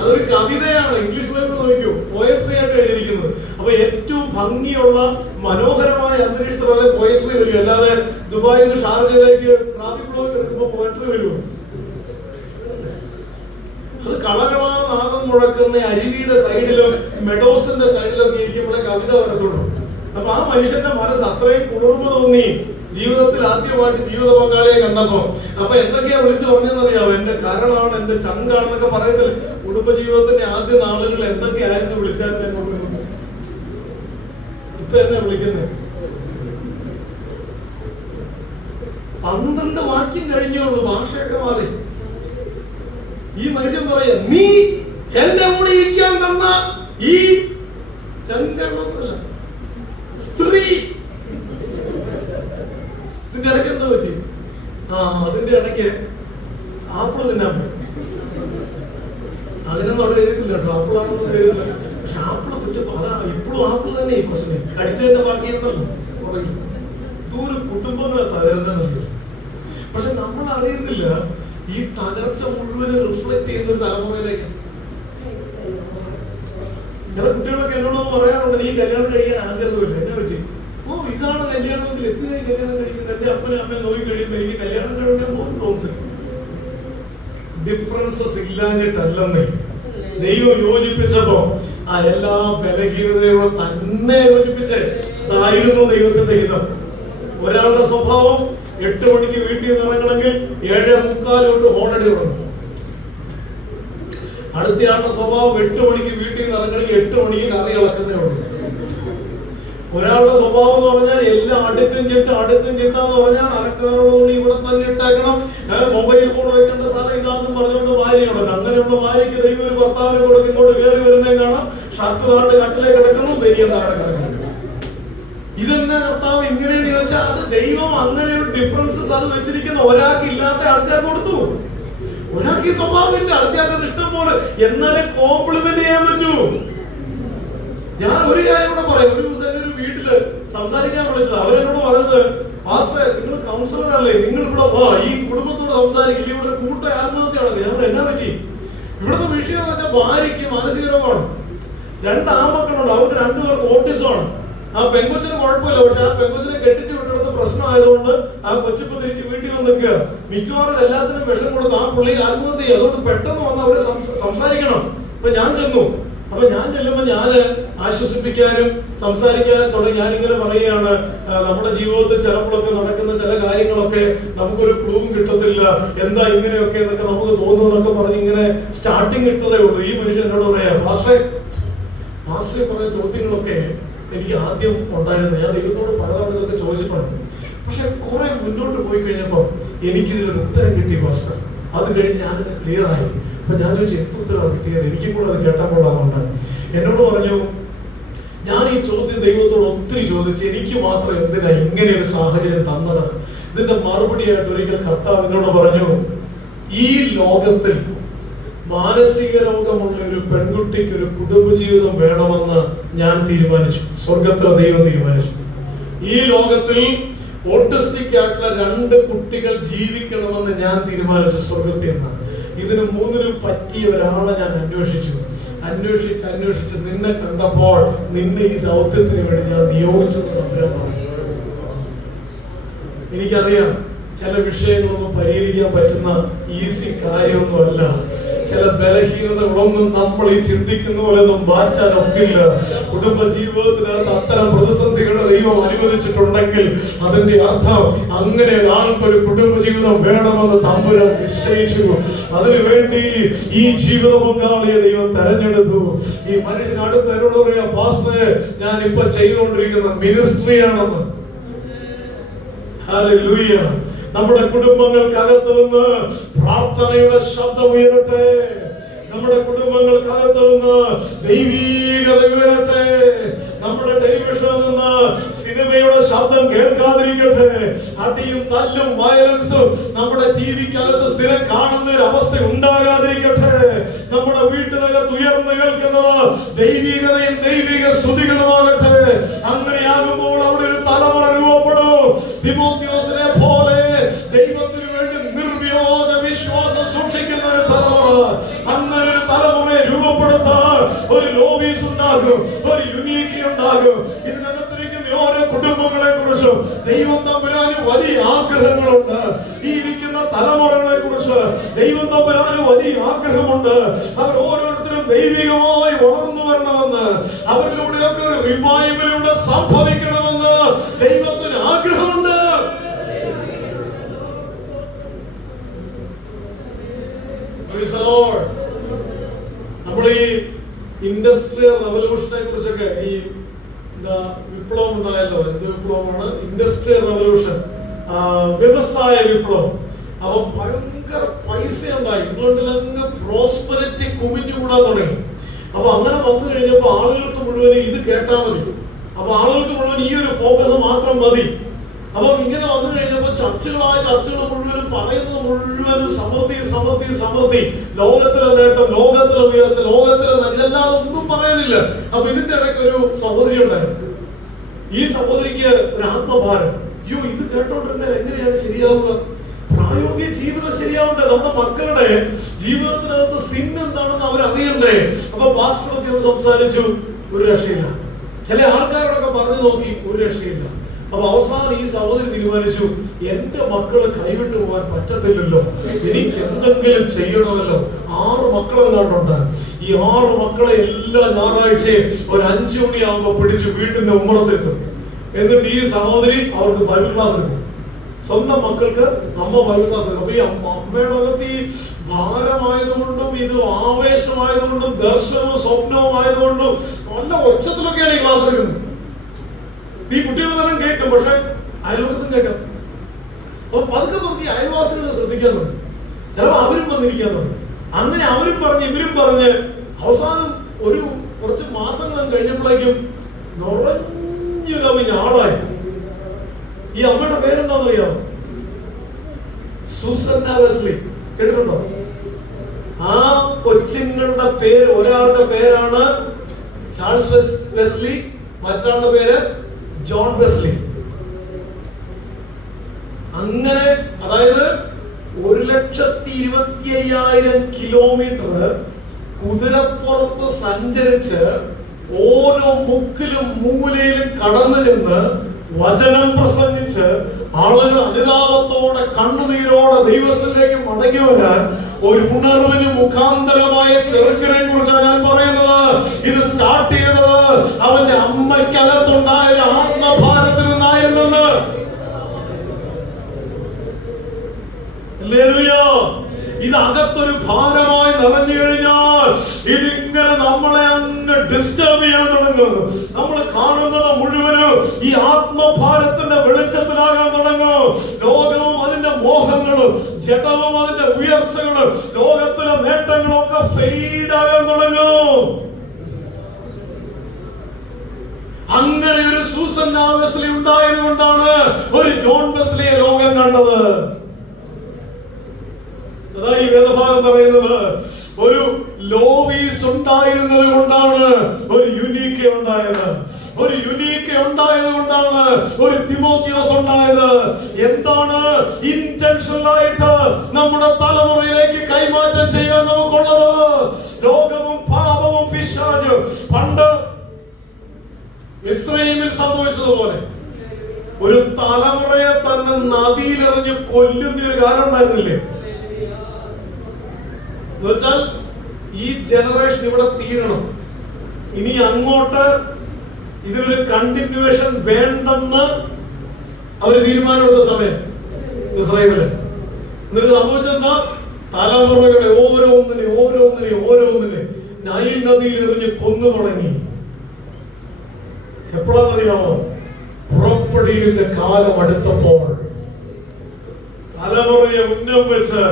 അതൊരു കവിതയാണ്. ഇംഗ്ലീഷ് ബൈബിൾ നോക്കിയോ, പോയട്രി ആയിട്ട് എഴുതിയിരിക്കുന്നത്. അപ്പൊ ഏറ്റവും ഭംഗിയുള്ള മനോഹരമായ അന്തരീക്ഷത്തിലെ പോയട്രി വരും. അല്ലാതെ ദുബായിൽ നിന്ന് ഷാർജയിലേക്ക് ട്രാഫിക് ബ്ലോക്ക് എടുക്കുമ്പോൾ പോയട്രി വരുമോ? അത് കളകളാനാദം മുഴക്കുന്ന അരുവിയുടെ സൈഡിലും മെഡോസിന്റെ സൈഡിലൊക്കെ ഇരിക്കുമ്പോഴേ കവിത വരത്തുള്ളൂ. അപ്പൊ ആ മനുഷ്യന്റെ മനസ്സ് അത്രയും കുളിർമ തോന്നി ജീവിതത്തിൽ ആദ്യമായിട്ട് ജീവിത പങ്കാളിയെ കണ്ടപ്പോ. അപ്പൊ എന്തൊക്കെയാ വിളിച്ചു പറഞ്ഞെന്നറിയാവോ? എന്റെ കരളാണ്, എന്റെ ചങ്കാണെന്നൊക്കെ പറയത്തില്ല. കുടുംബജീവിതത്തിന്റെ ആദ്യ നാളുകൾ എന്തൊക്കെയായിരുന്നു വിളിച്ചാൽ ഇപ്പൊ എന്നെ വിളിക്കുന്നത് 12 വാക്യം കഴിഞ്ഞോളൂ, ഭാഷയൊക്കെ മാറി. ഈ മനുഷ്യൻ പറയാ, നീ എന്റെ കൂടെ ഇരിക്കാൻ തന്ന ഈ ചങ്കല്ല സ്ത്രീ. ഇതിന്റെ ഇടയ്ക്ക് എന്താ പറ്റി? അതിന്റെ ഇടയ്ക്ക് ആപ്പിള് തിന്നാൻ പോയി. അതിനൊന്നും അവിടെ എഴുതില്ല കേട്ടോ, ആപ്പിളാണെന്ന് എഴുതില്ല. പക്ഷെ ആപ്പിള് പറ്റും. അതാ ഇപ്പോഴും ആപ്പിള് തന്നെ ഈ പ്രശ്നം. കടിച്ചതിന്റെ ബാക്കിയെന്നല്ലോ തുടങ്ങി. ദൂരെ കുടുംബങ്ങളെ തകരുന്നുണ്ട്. പക്ഷെ നമ്മൾ അറിയുന്നില്ല ഈ തകർച്ച മുഴുവനും റിഫ്ലക്ട് ചെയ്യുന്ന ഒരു തലമുറയിലേക്ക്. ചില കുട്ടികളൊക്കെ എന്നോട് പറയാറുണ്ട്, നീ കല്യാണം കഴിക്കാൻ ആഗ്രഹമില്ല. എന്നെ പറ്റി? ഇതാണ് കല്യാണമെങ്കിൽ എത്തിനായി കല്യാണം കഴിക്കുന്നത്? എന്റെ അപ്പനെ അമ്മയെ നോക്കി കഴിയുമ്പോൾ എനിക്ക് കല്യാണം കഴിക്കാൻ പോലും തോന്നുന്നില്ല. ഡിഫറൻസസ് ഇല്ലാഞ്ഞിട്ടല്ലെന്നേ, ദൈവം യോജിപ്പിച്ചപ്പോ ആ എല്ലാ ബലഹീനതയോടെ തന്നെ യോജിപ്പിച്ച് അതായിരുന്നു ദൈവത്തിന്റെ ഹിതം. ഒരാളുടെ സ്വഭാവം 8 മണിക്ക് വീട്ടിൽ നിന്ന് ഇറങ്ങണമെങ്കിൽ 7:45 കൊണ്ട് ഹോണടി തുടങ്ങും. അടുത്തയാളുടെ സ്വഭാവം 8 മണിക്ക് വീട്ടിൽ നിന്ന് ഇറങ്ങണമെങ്കിൽ 8 മണിക്ക് കറി ഇളക്കുന്നേ ഉള്ളൂ. ഒരാളുടെ സ്വഭാവം എന്ന് പറഞ്ഞാൽ എല്ലാം അടുക്കും ചിട്ടാന്ന് പറഞ്ഞാൽ അലക്കാനുള്ള തുണി ഇവിടെ തന്നെ ഇട്ടേക്കണം, മൊബൈൽ ഫോൺ വെക്കേണ്ട സ്ഥലം ഇതാന്ന് പറഞ്ഞുകൊണ്ട് ഭാര്യയുണ്ട്. അങ്ങനെയുള്ള ഭാര്യയ്ക്ക് ദൈവം ഒരു ഭർത്താവിനെ കൊടുക്കും. ഇങ്ങോട്ട് കയറി വരുന്നേ കാണാം, ഷർട്ട് താണ്ട് കട്ടിലേക്ക് കിടക്കുന്നു, ബനിയൻ താഴെ കിടക്കുന്നു. ഇതെന്താ കർത്താവ് ഇങ്ങനെയെന്ന് ചോദിച്ചാൽ അത് ദൈവം അങ്ങനെ ഒരു ഡിഫറൻസസ് അത് വെച്ചിരിക്കുന്ന. ഒരാൾക്ക് ഇല്ലാത്ത ആൾക്കാർക്ക് കൊടുത്തു. ഒരാൾക്ക് ഈ സ്വഭാവം ഇല്ല, ആൾക്കാർക്ക് ഇഷ്ടം പോലെ, എന്നാലേ കോംപ്ലിമെന്റ് ചെയ്യാൻ പറ്റൂ. ഞാൻ ഒരു കാര്യം കൂടെ പറയാം. ഒരു ദിവസം എന്റെ ഒരു വീട്ടില് സംസാരിക്കാൻ വിളിച്ചത്. അവരെന്നോട് പറയുന്നത്, പാസ്റ്ററെ നിങ്ങൾ കൗൺസിലർ അല്ലേ, നിങ്ങൾ ഇവിടെ ഈ കുടുംബത്തോട് സംസാരിക്കില്ല, ഇവിടെ കൂട്ട ആത്മഹത്യയാണ്. ഞാൻ എന്നാ പറ്റി? ഇവിടുത്തെ വിഷയം എന്ന് വെച്ചാൽ ഭാര്യയ്ക്ക് മാനസിക രോഗമാണ്, 2 ആൺമക്കളുണ്ട്, അവർക്ക് 2 പേർക്ക് ഓട്ടിസമാണ്. ആ പെങ്കൊച്ചിന് കുഴപ്പമില്ല, പക്ഷെ ആ പെങ്കൊച്ചിനെ കെട്ടിച്ചു വിട്ടെടുത്ത പ്രശ്നമായതുകൊണ്ട് ആ കൊച്ചിപ്പ് തിരിച്ച് വീട്ടിൽ വന്ന് നിൽക്കുക. മിക്കവാറും എല്ലാത്തിനും വിഷം കൊടുത്ത് ആ പുള്ളി ആത്മഹത്യ ചെയ്യും. അതുകൊണ്ട് പെട്ടെന്ന് വന്ന് അവരെ സംസാരിക്കണം. അപ്പൊ ഞാൻ ചെന്നു. അപ്പൊ ഞാൻ ചെല്ലുമ്പോ ഞാന് ആശ്വസിപ്പിക്കാനും സംസാരിക്കാനും തുടങ്ങി. ഞാനിങ്ങനെ പറയുകയാണ്, നമ്മുടെ ജീവിതത്തിൽ ചിലപ്പോഴൊക്കെ നടക്കുന്ന ചില കാര്യങ്ങളൊക്കെ നമുക്കൊരു ക്ലൂവും കിട്ടത്തില്ല, എന്താ ഇങ്ങനെയൊക്കെ എന്നൊക്കെ നമുക്ക് തോന്നുന്നതൊക്കെ പറഞ്ഞ് ഇങ്ങനെ സ്റ്റാർട്ടിങ് ഇട്ടതേ ഉള്ളൂ. ഈ മനുഷ്യൻ എന്നോട് പറയാ, പാസ്റ്ററെ പറഞ്ഞ ചോദ്യങ്ങളൊക്കെ എനിക്ക് ആദ്യം ഉണ്ടായിരുന്നു. ഞാൻ ദൈവത്തോട് പലതവണ ഇതൊക്കെ ചോദിച്ചിട്ടുണ്ട്. പക്ഷെ കുറെ മുന്നോട്ട് പോയി കഴിഞ്ഞപ്പോ എനിക്കിതിനൊരു ഉത്തരം കിട്ടി പാസ്റ്റർ. അത് കഴിഞ്ഞ് ഞാനിത് ക്ലിയർ ആയി. അപ്പൊ ഞാൻ ചോദിച്ചു, എന്ത് ഉത്തരവാണ് കിട്ടിയത്? എനിക്കും കൂടെ അത് കേട്ടാൽ കൊള്ളാറുണ്ട്. എന്നോട് പറഞ്ഞു, ഞാൻ ഈ ചോദ്യം ദൈവത്തോട് ഒത്തിരി ചോദിച്ചു, എനിക്ക് മാത്രം എന്തിനാ ഇങ്ങനെ ഒരു സാഹചര്യം തന്നത്? ഇതിന്റെ മറുപടിയായിട്ട് ഒരിക്കൽ കർത്താവ് എന്നോട് പറഞ്ഞു, ഈ ലോകത്തിൽ മാനസിക രോഗമുള്ള ഒരു പെൺകുട്ടിക്ക് ഒരു കുടുംബജീവിതം വേണമെന്ന് ഞാൻ തീരുമാനിച്ചു. സ്വർഗത്തിലെ ദൈവം തീരുമാനിച്ചു. ഈ ലോകത്തിൽ ഓട്ടിസ്റ്റിക് ആയിട്ടുള്ള 2 കുട്ടികൾ ജീവിക്കണമെന്ന് ഞാൻ തീരുമാനിച്ചു സ്വർഗത്തിൽ നിന്ന്. ഇതിന് 3നും പറ്റിയ ഒരാളെ ഞാൻ അന്വേഷിച്ച് നിന്നെ കണ്ടപ്പോൾ നിന്നെ ഈ ദൗത്യത്തിന് വേണ്ടി ഞാൻ നിയോഗിച്ചെന്ന് പറഞ്ഞു. എനിക്കറിയാം ചില വിഷയങ്ങളൊന്നും പരിഹരിക്കാൻ പറ്റുന്ന ഈസി കാര്യമൊന്നുമല്ല. ചില ബലഹീനതകളൊന്നും നമ്മൾ ഈ ചിന്തിക്കുന്ന പോലെ ഒന്നും മാറ്റാൻ ഒക്കില്ല. കുടുംബ ജീവിതത്തിനകത്ത് അത്തരം പ്രതിസന്ധികൾ ദൈവം അനുവദിച്ചിട്ടുണ്ടെങ്കിൽ അതിന്റെ അർത്ഥം അങ്ങനെ ഒരാൾക്കൊരു കുടുംബ ജീവിതം വേണമെന്ന് തമ്പുരാൻ നിശ്ചയിച്ചു. അതിനുവേണ്ടി ഈ ജീവിത പങ്കാളിയെ ദൈവം തെരഞ്ഞെടുത്തു. ഈ മനുഷ്യൻ അടുത്ത് എന്നോട് പറയാ, പാസ്റ്ററെ ഞാൻ ഇപ്പൊ ചെയ്തുകൊണ്ടിരിക്കുന്ന മിനിസ്ട്രിയാണെന്ന്. ഹല്ലേലൂയ. നമ്മുടെ കുടുംബങ്ങൾക്കകത്ത് നിന്ന് പ്രാർത്ഥനയുടെ ശബ്ദം ഉയരട്ടെ. നമ്മുടെ കുടുംബങ്ങൾക്കകത്ത് നിന്ന് ദൈവീകത ഉയരട്ടെ. നമ്മുടെ ടെലിവിഷനിൽ നിന്ന് സിനിമയുടെ ശബ്ദം കേൾക്കാതിരിക്കട്ടെ. അടിയും തല്ലും വയലൻസും നമ്മുടെ ടിവിക്കകത്ത് സ്ഥിരം കാണുന്ന ഒരു അവസ്ഥ ഉണ്ടാകാതിരിക്കട്ടെ. നമ്മുടെ വീട്ടിനകത്ത് ഉയർന്നു കേൾക്കുന്നത് ദൈവികതയും ദൈവിക സ്തുതികളുമാകട്ടെ. അങ്ങനെയാകുമ്പോൾ അവിടെ ഒരു തലമുറ രൂപപ്പെടും. തിമോത്തിയോസിനെ പോലെ ദൈവത്തിന് വേണ്ടി നിർവ്യോജ വിശ്വാസം സൂക്ഷിക്കുന്ന ഒരു തലമുറ. അങ്ങനെ ഒരു തലമുറയെ രൂപപ്പെടുത്താൻ ഒരു ലോബീസ് ഉണ്ട്, ഉണ്ടാകും, ഒരു യൂണിറ്റി ഉണ്ടാകും. ഇതിനകത്തിരിക്കുന്ന ഓരോ കുടുംബങ്ങളെ കുറിച്ചും ദൈവം തമ്പുരാന് വലിയ ആഗ്രഹങ്ങളുണ്ട്. ഈ ഇരിക്കുന്ന തലമുറകളെ കുറിച്ച് ദൈവം തമ്പുരാന് വലിയ ആഗ്രഹമുണ്ട്. അവർ ഓരോരുത്തരും ദൈവികമായി വളർന്നു വരണമെന്ന്, അവരിലൂടെയൊക്കെ ഒരു റിവൈവലിലൂടെ സംഭവിക്കണമെന്ന് ദൈവത്തിന് ആഗ്രഹമുണ്ട്. നമ്മുടെ ഈ ഇൻഡസ്ട്രിയൽ റവല്യൂഷനെ കുറിച്ചൊക്കെ, ഈ വിപ്ലവം ഉണ്ടായല്ലോ, എന്ത് വിപ്ലവമാണ്? ഇൻഡസ്ട്രിയൽ റവല്യൂഷൻ, വ്യവസായ വിപ്ലവം. അപ്പൊ ഭയങ്കര പൈസ ഉണ്ടായി, ഇംഗ്ലണ്ടിലങ്ങ് പ്രോസ്പെരിറ്റി കുമിഞ്ഞുകൂടാൻ തുടങ്ങി. അപ്പൊ അങ്ങനെ വന്നു കഴിഞ്ഞപ്പോ ആളുകൾക്ക് മുഴുവൻ ഇത് കേട്ടാൽ മതി, അപ്പൊ ആളുകൾക്ക് മുഴുവൻ ഈ ഒരു ഫോക്കസ് മാത്രം മതി. അപ്പൊ ഇങ്ങനെ വന്നു കഴിഞ്ഞപ്പോ ചർച്ചകൾ മുഴുവനും പറയുന്നത് മുഴുവനും സമൃദ്ധി സമൃദ്ധി സമൃദ്ധി, ലോകത്തിലെ നേട്ടം, ലോകത്തിലെ ഉയർച്ച, ലോകത്തിലെ ഇതെല്ലാം ഒന്നും പറയാനില്ല. അപ്പൊ ഇതിന്റെ ഇടയ്ക്ക് ഒരു സഹോദരി ഉണ്ടായിരുന്നു. ഈ സഹോദരിക്ക് ഒരു ആത്മഭാരം, അയ്യോ ഇത് കേട്ടോണ്ടിരുന്നാൽ എങ്ങനെയാണ് ശരിയാവുക? പ്രായോഗിക ജീവിതം ശരിയാവണ്ടേ? നമ്മുടെ മക്കളുടെ ജീവിതത്തിനകത്ത് സിൻ എന്താണെന്ന് അവരറിയണ്ടേ? അപ്പൊ പാസ്റ്റർ സംസാരിച്ചു, ഒരു രക്ഷയില്ല. ചില ആൾക്കാരോടൊക്കെ പറഞ്ഞു നോക്കി, ഒരു രക്ഷയില്ല. അപ്പൊ അവസാനം ഈ സഹോദരി തീരുമാനിച്ചു, എന്റെ മക്കളെ കൈവിട്ടു പോകാൻ പറ്റത്തില്ലല്ലോ, എനിക്ക് എന്തെങ്കിലും ചെയ്യണമല്ലോ. 6 മക്കളെങ്ങാണ്ടുണ്ട്. ഈ 6 മക്കളെ എല്ലാ ഞായറാഴ്ചയും ഒരു 5 മണിയാകുമ്പോ പിടിച്ചു വീട്ടിന്റെ ഉമ്മറത്തെത്തും. എന്നിട്ട് ഈ സഹോദരി അവർക്ക് ബൈബിൾ ക്ലാസ് എടുക്കും. സ്വന്തം മക്കൾക്ക് അമ്മ ബൈബിൾ ക്ലാസ് എടുക്കും. അപ്പൊ ഈ അമ്മയുടെ അകത്ത് ഈ ഭാരമായതുകൊണ്ടും ഇത് ആവേശമായതുകൊണ്ടും ദർശനവും സ്വപ്നവും ആയതുകൊണ്ടും നല്ല ഒച്ചത്തിലൊക്കെയാണ് ഈ ക്ലാസ് എടുക്കുന്നത്. ഈ കുട്ടികളുടെ തന്നെ കേൾക്കും, പക്ഷെ അയൽവക്കത്തും കേൾക്കാം. അപ്പൊ പതുക്കെ പതുക്കെ അയൽവാസികളെ ശ്രദ്ധിക്കാൻ തുടങ്ങി. ചിലപ്പോൾ അവരും വന്നിരിക്കാൻ തുടങ്ങി. അങ്ങനെ അവരും പറഞ്ഞ് ഇവരും പറഞ്ഞ് അവസാനം ഒരു കുറച്ച് മാസങ്ങൾ കഴിഞ്ഞപ്പോഴേക്കും നിറഞ്ഞു കവിഞ്ഞ ആളായി. ഈ അമ്മയുടെ പേരെന്താണെന്നറിയാമോ? സൂസന്ന വെസ്ലി. കേട്ടിട്ടുണ്ടോ? ആ കൊച്ചുങ്ങളുടെ പേര്, ഒരാളുടെ പേരാണ് ചാൾസ് വെസ്ലി, മറ്റൊരാളുടെ പേര് ജോൺ വെസ്ലി. അങ്ങനെ അതായത് 1,25,000 കിലോമീറ്റർ കുതിരപ്പുറത്ത് സഞ്ചരിച്ച് ഓരോ മുക്കിലും മൂലയിലും കടന്നു ചെന്ന് വചനം പ്രസംഗിച്ച് ആളുകൾ അനുതാപത്തോടെ കണ്ണുനീരോടെ ദൈവത്തിലേക്ക് മടങ്ങി വരാൻ ഒരു ഉണർവിന് മുഖാന്തരമായ ചെറുക്കനെ കുറിച്ചാണ് ഞാൻ പറയുന്നത്. ഇത് സ്റ്റാർട്ട് ചെയ്തത് അവന്റെ അമ്മയ്ക്കകത്തുണ്ടായ ആത്മഭാരത്തിൽ നിന്നായിരുന്നെന്ന്. ഇത് അകത്തൊരു ഭാരമായി നിറഞ്ഞു കഴിഞ്ഞാൽ ഇതിങ്ങനെ നമ്മളെ അങ്ങ് ഡിസ്റ്റർബ് ചെയ്യാൻ തുടങ്ങും. നമ്മൾ കാണുന്നത് മുഴുവനും ഈ ആത്മഭാരത്തിന്റെ വെളിച്ചത്തിലാകാൻ തുടങ്ങും. ലോകവും അതിന്റെ മോഹങ്ങളും ജഡവും അതിന്റെ ഉയർച്ചകളും ലോകത്തിലെ നേട്ടങ്ങളും ഒക്കെ ഫെയ്ഡ് ആകാൻ തുടങ്ങും. അങ്ങനെ ഒരു സൂസന്ന വെസ്ലി ഉണ്ടായത് കൊണ്ടാണ് ഒരു ജോൺ വെസ്ലിയെ ലോകം കണ്ടത്. അതാ ഈ വേദഭാഗം പറയുന്നത്, ഒരു ലോവീസ് ഉണ്ടായിരുന്നത് കൊണ്ടാണ് ഒരു യുനീക്ക ഉണ്ടായത്. ഒരു യുനീക്ക ഉണ്ടായത് കൊണ്ടാണ് ഒരു തിമോത്തിയോസ് ഉണ്ടായത്. എന്താണ് ഇന്റൻഷണൽ ആയിട്ട് നമ്മുടെ തലമുറയിലേക്ക് കൈമാറ്റം ചെയ്യാൻ നമുക്കുള്ളത്? ലോകവും പാപവും പിശാചും പണ്ട് ഇസ്രായേലിൽ സംഭവിച്ചതുപോലെ ഒരു തലമുറയെ തന്നെ നദിയിലെറിഞ്ഞ് കൊല്ലുന്ന ഒരു കാലം ഉണ്ടായിരുന്നില്ലേ? എന്നുവെച്ചാൽ ഈ ജനറേഷൻ ഇവിടെ തീരണം, ഇനി അങ്ങോട്ട് ഇതിനൊരു കണ്ടിന്യൂവേഷൻ വേണ്ടെന്ന് അവര് തീരുമാനമെടുത്ത സമയം ഇസ്രായേലില്. എന്നിട്ട് സംഭവിച്ചെന്താ? തലമുറകളെ ഓരോന്നിനെ നൈൽ നദിയിൽ എറിഞ്ഞ് കൊന്നു തുടങ്ങി. എപ്പോഴാണെന്നറിയാമോ? പുറപ്പെടലിന്റെ കാലം അടുത്തപ്പോൾ തലമുറയെ ഉന്നം വെച്ച്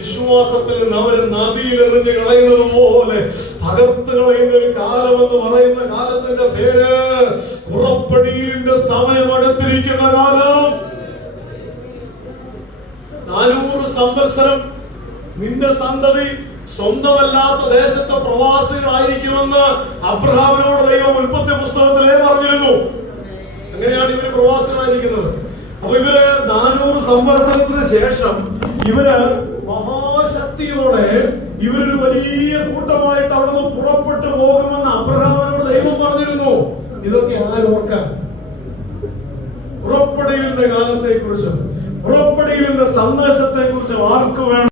വിശ്വാസത്തിൽ നിന്ന് അവര് നദിയിൽ എറിഞ്ഞ് കളയുന്നത് പോലെ തകർത്ത് കളയുന്ന ഒരു കാലം എന്ന് പറയുന്ന കാലത്തിന്റെ പേര് പുറപ്പെടലിന്റെ സമയം അടുത്തിരിക്കുന്ന കാലം. 400 സംവത്സരം നിന്റെ സന്തതി സ്വന്തമല്ലാത്ത ദേശത്തെ പ്രവാസികളായിരിക്കുമെന്ന് അബ്രഹാമിനോട് ദൈവം ഉൽപ്പത്തി പുസ്തകത്തിലേ പറഞ്ഞിരുന്നു. അങ്ങനെയാണ് ഇവര് പ്രവാസികളായിരിക്കുന്നത്. അപ്പൊ ഇവര് 400 സംവത്സരത്തിന് ശേഷം ഇവര് മഹാശക്തിയോടെ ഇവരൊരു വലിയ കൂട്ടമായിട്ട് അവിടെ നിന്ന് പുറപ്പെട്ടു പോകുമെന്ന് അബ്രഹാമിനോട് ദൈവം ഇതൊക്കെ ആരോർക്കാൻ? പുറപ്പെടലിന്റെ കാലത്തെ കുറിച്ചും പുറപ്പെടലിന്റെ സന്ദേശത്തെ കുറിച്ചും ആർക്ക് വേണം?